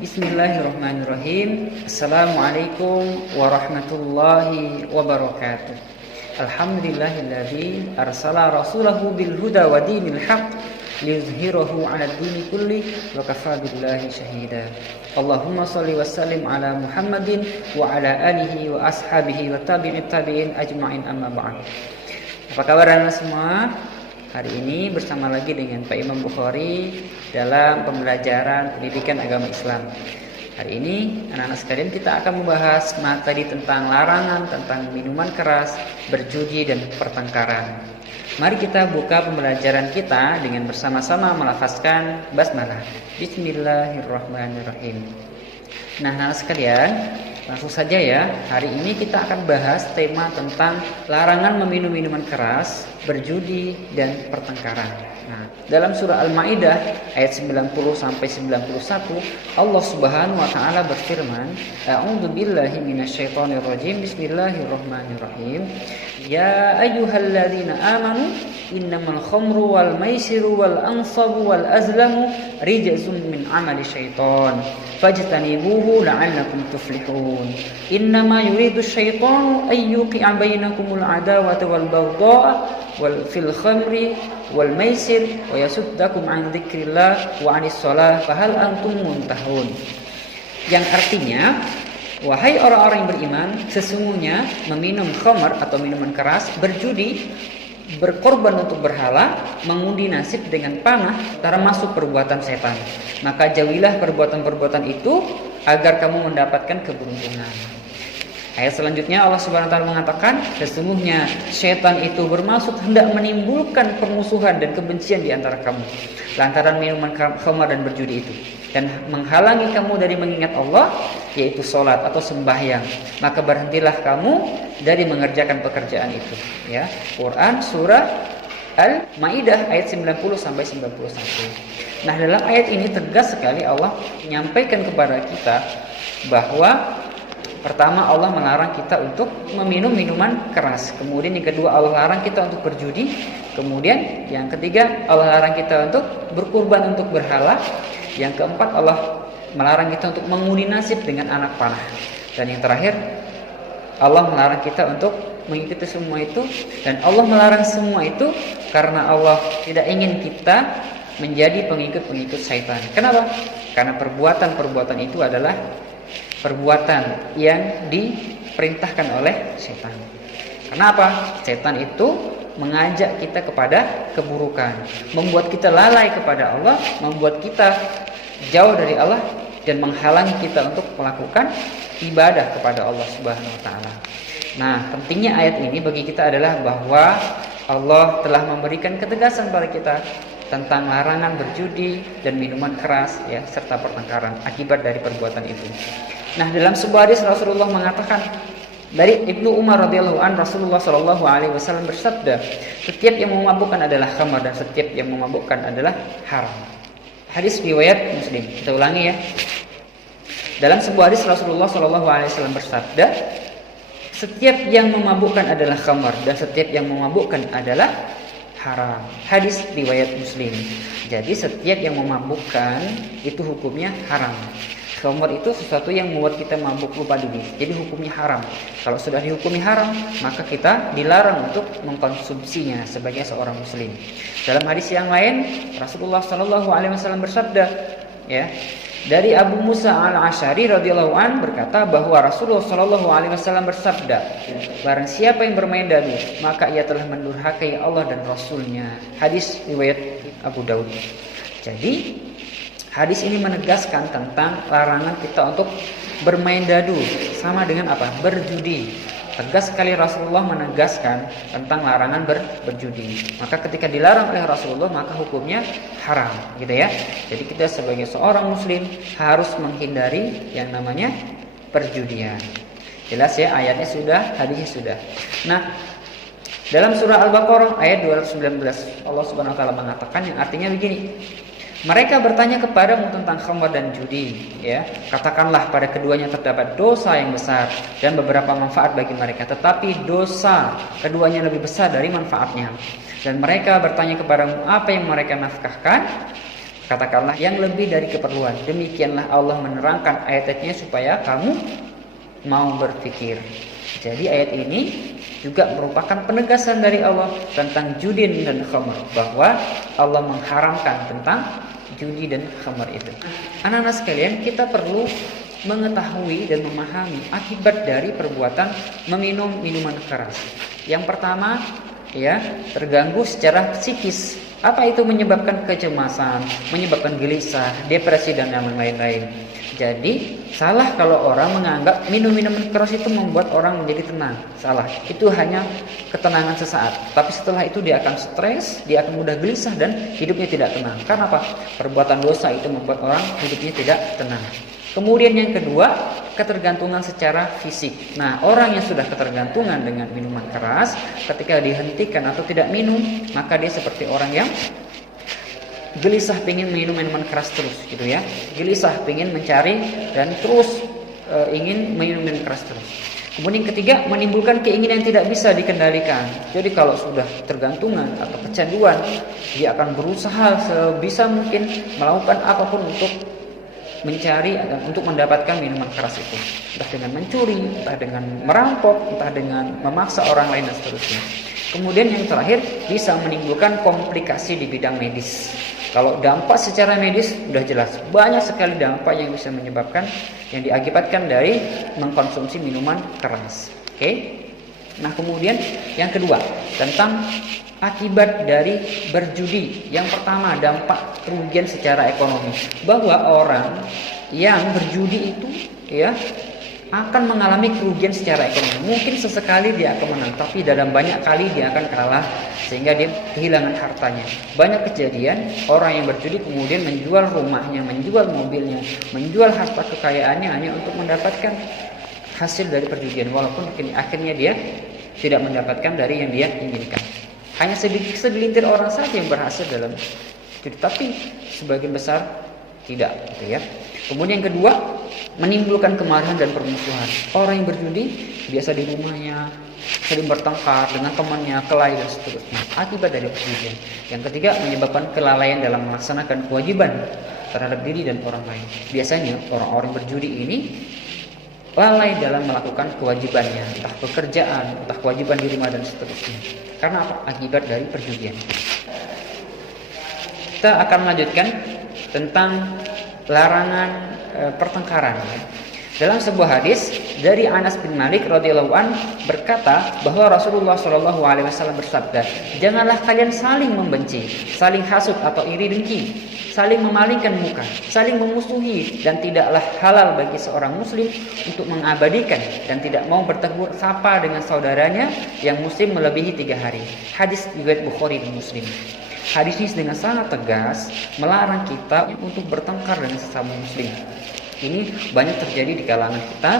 Bismillahirrahmanirrahim. Assalamualaikum warahmatullahi wabarakatuh. Alhamdulillahilladzi arsala rasulahu bil huda wa dinil haqq liyuzhirahu 'ala ad-dini kulli wa kafaa billahi shahida. Allahumma shalli wa sallim ala Muhammadin wa ala alihi wa ashabihi wa tabi'it tabi'in ajma'in, amma ba'd. Apa kabar Anda semua? Hari ini bersama lagi dengan Pak Imam Bukhari dalam pembelajaran pendidikan agama Islam. Hari ini anak-anak sekalian kita akan membahas materi tentang larangan tentang minuman keras, berjudi dan pertengkaran. Mari kita buka pembelajaran kita dengan bersama-sama melafazkan basmalah. Bismillahirrahmanirrahim. Nah, anak-anak sekalian, langsung saja ya. Hari ini kita akan bahas tema tentang larangan meminum minuman keras, berjudi dan pertengkaran. Nah, dalam surah Al-Maidah ayat 90 sampai 91, Allah Subhanahu wa taala berfirman, A'udzu billahi minasyaitonir rajim. Bismillahirrahmanirrahim. Ya ayyuhalladzina amanu innamal khamru wal maisiru wal ansabu wal azlamu rijzum min amali syaitan fajtanibuhu la'allakum tuflihun. Innama yuridu syaitanu an yuqi'a bainakumul adawata wal baghdha'a wal fil khamri wal maisir wa yasuddakum 'an dzikrillah wa 'anis shalah fahal antum muntahun. Yang artinya, wahai orang-orang yang beriman, sesungguhnya meminum khamr atau minuman keras, berjudi, berkorban untuk berhala, mengundi nasib dengan panah, termasuk perbuatan setan. Maka jauhilah perbuatan-perbuatan itu agar kamu mendapatkan keberuntungan. Ayat selanjutnya Allah Subhanahu wa taala mengatakan, sesungguhnya setan itu bermaksud hendak menimbulkan permusuhan dan kebencian di antara kamu lantaran minuman khamar dan berjudi itu, dan menghalangi kamu dari mengingat Allah, yaitu salat atau sembahyang. Maka berhentilah kamu dari mengerjakan pekerjaan itu. Ya, Quran surah Al-Maidah ayat 90 sampai 91. Nah, dalam ayat ini tegas sekali Allah menyampaikan kepada kita bahwa pertama, Allah melarang kita untuk meminum minuman keras. Kemudian yang kedua, Allah larang kita untuk berjudi. Kemudian yang ketiga, Allah larang kita untuk berkurban untuk berhala. Yang keempat, Allah melarang kita untuk mengundi nasib dengan anak panah. Dan yang terakhir, Allah melarang kita untuk mengikuti semua itu. Dan Allah melarang semua itu karena Allah tidak ingin kita menjadi pengikut-pengikut syaitan. Kenapa? Karena perbuatan-perbuatan itu adalah perbuatan yang diperintahkan oleh setan. Kenapa? Setan itu mengajak kita kepada keburukan, membuat kita lalai kepada Allah, membuat kita jauh dari Allah, dan menghalangi kita untuk melakukan ibadah kepada Allah Subhanahu wa taala. Nah, pentingnya ayat ini bagi kita adalah bahwa Allah telah memberikan ketegasan pada kita tentang larangan berjudi dan minuman keras, ya, serta pertengkaran akibat dari perbuatan itu. Nah, dalam sebuah hadis Rasulullah mengatakan, dari Ibnu Umar radhiyallahu an, Rasulullah shallallahu alaihi wasallam bersabda, setiap yang memabukkan adalah khamar dan setiap yang memabukkan adalah haram. Hadis riwayat Muslim. Kita ulangi ya. Dalam sebuah hadis Rasulullah shallallahu alaihi wasallam bersabda, setiap yang memabukkan adalah khamar dan setiap yang memabukkan adalah haram. Hadis riwayat Muslim. Jadi setiap yang memabukkan itu hukumnya haram. Khamr itu sesuatu yang membuat kita mabuk lupa diri. Jadi hukumnya haram. Kalau sudah dihukumi haram, maka kita dilarang untuk mengkonsumsinya sebagai seorang muslim. Dalam hadis yang lain, Rasulullah sallallahu alaihi wasallam bersabda, ya, dari Abu Musa al-Asy'ari radhiyallahu an berkata bahwa Rasulullah sallallahu alaihi wasallam bersabda, barang siapa yang bermain dadu, maka ia telah mendurhakai Allah dan Rasulnya. Hadis riwayat Abu Daud. Jadi hadis ini menegaskan tentang larangan kita untuk bermain dadu, sama dengan apa? Berjudi. Tegas sekali Rasulullah menegaskan tentang larangan berjudi. Maka ketika dilarang oleh Rasulullah, maka hukumnya haram, gitu ya. Jadi kita sebagai seorang muslim harus menghindari yang namanya perjudian. Jelas ya, ayatnya sudah, hadisnya sudah. Nah, dalam surah Al-Baqarah ayat 219, Allah Subhanahu wa taala mengatakan yang artinya begini. Mereka bertanya kepadamu tentang khamr dan judi, ya. Katakanlah pada keduanya terdapat dosa yang besar dan beberapa manfaat bagi mereka, tetapi dosa keduanya lebih besar dari manfaatnya. Dan mereka bertanya kepadamu apa yang mereka nafkahkan. Katakanlah yang lebih dari keperluan. Demikianlah Allah menerangkan ayat-ayatnya supaya kamu mau berpikir. Jadi ayat ini juga merupakan penegasan dari Allah tentang judi dan khamr, bahwa Allah mengharamkan tentang judi dan khamr itu. Anak-anak sekalian, kita perlu mengetahui dan memahami akibat dari perbuatan meminum minuman keras. Yang pertama, ya, terganggu secara psikis. Apa itu? Menyebabkan kecemasan, menyebabkan gelisah, depresi dan yang lain-lain. Jadi salah kalau orang menganggap minum-minuman keras itu membuat orang menjadi tenang. Salah. Itu hanya ketenangan sesaat. Tapi setelah itu dia akan stres, dia akan mudah gelisah dan hidupnya tidak tenang. Karena apa? Perbuatan dosa itu membuat orang hidupnya tidak tenang. Kemudian yang kedua, ketergantungan secara fisik. Nah, orang yang sudah ketergantungan dengan minuman keras, ketika dihentikan atau tidak minum, maka dia seperti orang yang gelisah pengen minum minuman keras terus, gitu ya. Gelisah pengen mencari dan terus ingin minum minuman keras terus. Kemudian ketiga, menimbulkan keinginan yang tidak bisa dikendalikan. Jadi kalau sudah tergantungan atau kecanduan, dia akan berusaha sebisa mungkin melakukan apapun untuk mencari dan untuk mendapatkan minuman keras itu. Entah dengan mencuri, entah dengan merampok, entah dengan memaksa orang lain dan seterusnya. Kemudian yang terakhir, bisa menimbulkan komplikasi di bidang medis. Kalau dampak secara medis sudah jelas, banyak sekali dampak yang bisa menyebabkan, yang diakibatkan dari mengkonsumsi minuman keras. Oke? Nah, kemudian yang kedua, tentang akibat dari berjudi. Yang pertama, dampak kerugian secara ekonomi. Bahwa orang yang berjudi itu, ya, akan mengalami kerugian secara ekonomi. Mungkin sesekali dia akan menang, tapi dalam banyak kali dia akan kalah sehingga dia kehilangan hartanya. Banyak kejadian orang yang berjudi kemudian menjual rumahnya, menjual mobilnya, menjual harta kekayaannya hanya untuk mendapatkan hasil dari perjudian, walaupun akhirnya dia tidak mendapatkan dari yang dia inginkan. Hanya segelintir orang saja yang berhasil dalam judi, tapi sebagian besar tidak, gitu ya. Kemudian yang kedua, menimbulkan kemarahan dan permusuhan. Orang yang berjudi biasa di rumahnya sering bertengkar dengan temannya, kelahi dan seterusnya, akibat dari perjudian. Yang ketiga, menyebabkan kelalaian dalam melaksanakan kewajiban terhadap diri dan orang lain. Biasanya orang-orang berjudi ini lalai dalam melakukan kewajibannya, entah pekerjaan, entah kewajiban di rumah dan seterusnya. Karena apa? Akibat dari perjudian. Kita akan melanjutkan tentang larangan pertengkaran. Dalam sebuah hadis dari Anas bin Malik radhiyallahu an berkata bahwa Rasulullah shallallahu alaihi wasallam bersabda, "Janganlah kalian saling membenci, saling hasut atau iri dengki, saling memalingkan muka, saling memusuhi, dan tidaklah halal bagi seorang muslim untuk mengabadikan dan tidak mau bertegur sapa dengan saudaranya yang muslim melebihi 3 hari." Hadis riwayat Bukhari dan Muslim. Hadis ini dengan sangat tegas melarang kita untuk bertengkar dengan sesama muslim. Ini banyak terjadi di kalangan kita,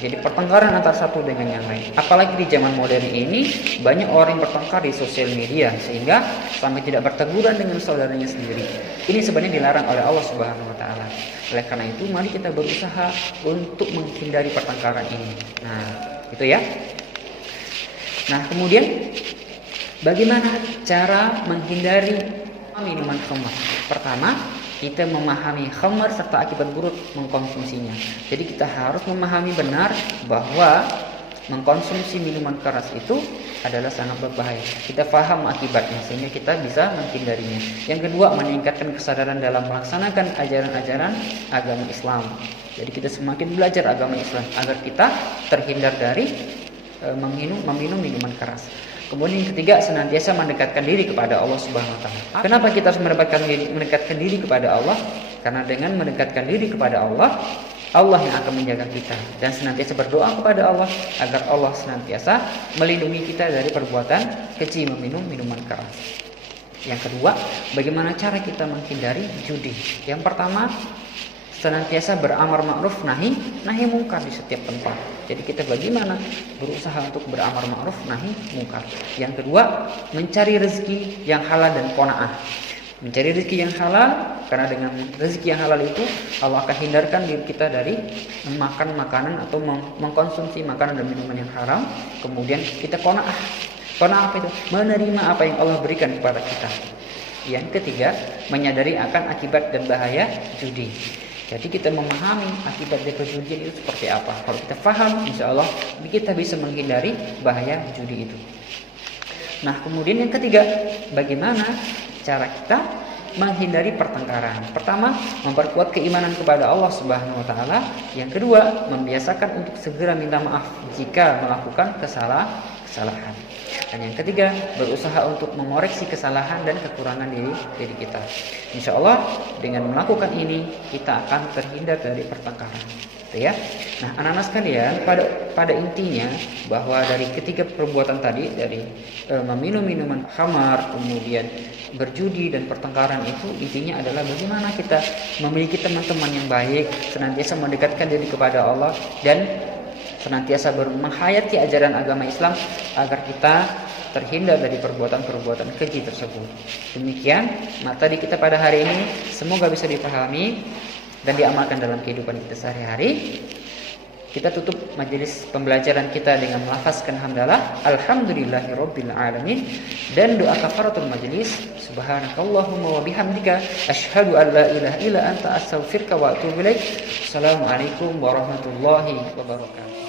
jadi pertengkaran antara satu dengan yang lain. Apalagi di zaman modern ini, banyak orang yang bertengkar di sosial media sehingga sampai tidak berteguran dengan saudaranya sendiri. Ini sebenarnya dilarang oleh Allah Subhanahu wa taala. Oleh karena itu, mari kita berusaha untuk menghindari pertengkaran ini. Nah, itu ya. Nah, kemudian bagaimana cara menghindari minuman khamr? Pertama, kita memahami khamr serta akibat buruk mengkonsumsinya. Jadi kita harus memahami benar bahwa mengkonsumsi minuman keras itu adalah sangat berbahaya. Kita paham akibatnya sehingga kita bisa menghindarinya. Yang kedua, meningkatkan kesadaran dalam melaksanakan ajaran-ajaran agama Islam. Jadi kita semakin belajar agama Islam agar kita terhindar dari meminum minuman keras. Kemudian yang ketiga, senantiasa mendekatkan diri kepada Allah Subhanahu wa taala. Kenapa kita harus mendekatkan diri kepada Allah? Karena dengan mendekatkan diri kepada Allah, Allah yang akan menjaga kita, dan senantiasa berdoa kepada Allah agar Allah senantiasa melindungi kita dari perbuatan keji meminum minuman keras. Yang kedua, bagaimana cara kita menghindari judi? Yang pertama, senantiasa beramar ma'ruf nahi mungkar di setiap tempat. Jadi kita bagaimana berusaha untuk beramar ma'ruf nahi mungkar. Yang kedua, mencari rezeki yang halal dan qanaah. Mencari rezeki yang halal, karena dengan rezeki yang halal itu Allah akan hindarkan diri kita dari memakan makanan atau mengkonsumsi makanan dan minuman yang haram. Kemudian kita qanaah. Qanaah apa itu? Menerima apa yang Allah berikan kepada kita. Yang ketiga, menyadari akan akibat dan bahaya judi. Jadi kita memahami akibat dari perjudian itu seperti apa. Kalau kita paham, insya Allah kita bisa menghindari bahaya judi itu. Nah, kemudian yang ketiga, bagaimana cara kita menghindari pertengkaran? Pertama, memperkuat keimanan kepada Allah Subhanahu wa taala. Yang kedua, membiasakan untuk segera minta maaf jika melakukan kesalahan. Dan yang ketiga, berusaha untuk mengoreksi kesalahan dan kekurangan diri kita. Insya Allah dengan melakukan ini kita akan terhindar dari pertengkaran. Ya. Nah, anak-anak sekalian, pada intinya bahwa dari ketiga perbuatan tadi, dari meminum minuman khamar, kemudian berjudi dan pertengkaran, itu intinya adalah bagaimana kita memiliki teman-teman yang baik, senantiasa mendekatkan diri kepada Allah dan senantiasa menghayati ajaran agama Islam agar kita terhindar dari perbuatan-perbuatan keji tersebut. Demikian materi kita pada hari ini, semoga bisa dipahami dan diamalkan dalam kehidupan kita sehari-hari. Kita tutup majelis pembelajaran kita dengan melafazkan hamdalah alhamdulillahirabbil alamin dan doa kafaratul majelis subhanakallahumma wa bihamdika asyhadu an la ilaha illa anta astaghfiruka wa atubu ilaik. Assalamualaikum warahmatullahi wabarakatuh.